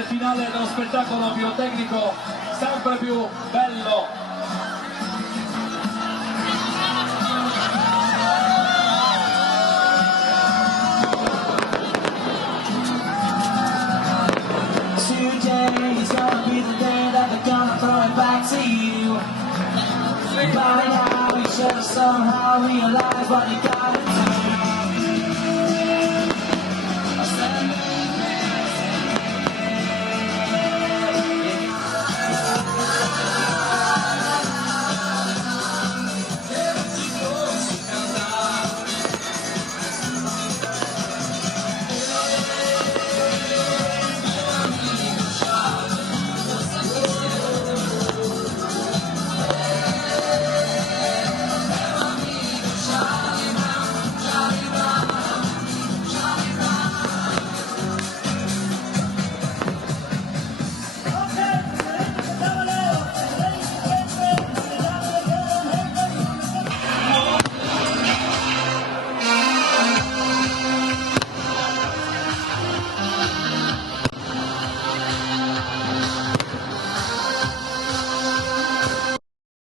parte finale dello spettacolo pirotecnico sempre più bello. Today's gonna be the day that they're gonna throw it back to you. By now you should have somehow realized what you got.